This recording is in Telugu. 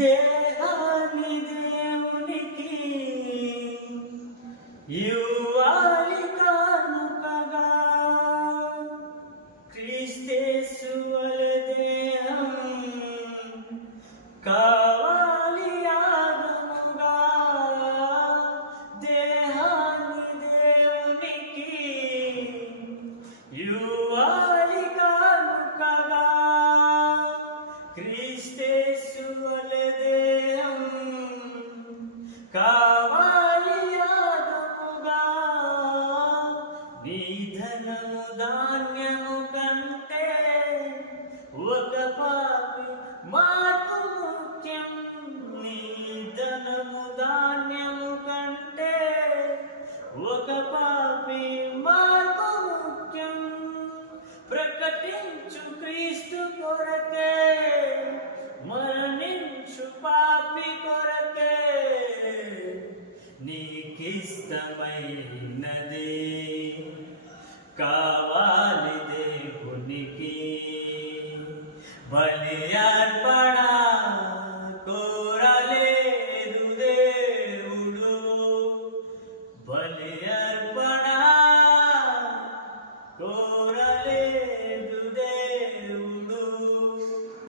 దేహాన్ని దేవునికి ఇవ్వాలి కానుకగా, క్రీస్తేసు వలె దేహం కావాలి యాగముగా. దేహాన్ని దేవునికి ఇవ్వాలి కానుకగా, క్రీస్తేసు వలె దేహం కావాలి యాగముగా. నీ ధనము ధాన్యము కంటే ఒక పాపి మార్పు ముఖ్యం. నీ ధనము ధాన్యము కంటే ఒక పాపి మార్పు ముఖ్యం. ప్రకటించు క్రీస్తు కొరకే, మరణించు పాపి కొరకే. నీకిష్టమైనది కావాలి దేవునికి, బలి అర్పణ కోరలేదు దేవుడు. బలి అర్పణ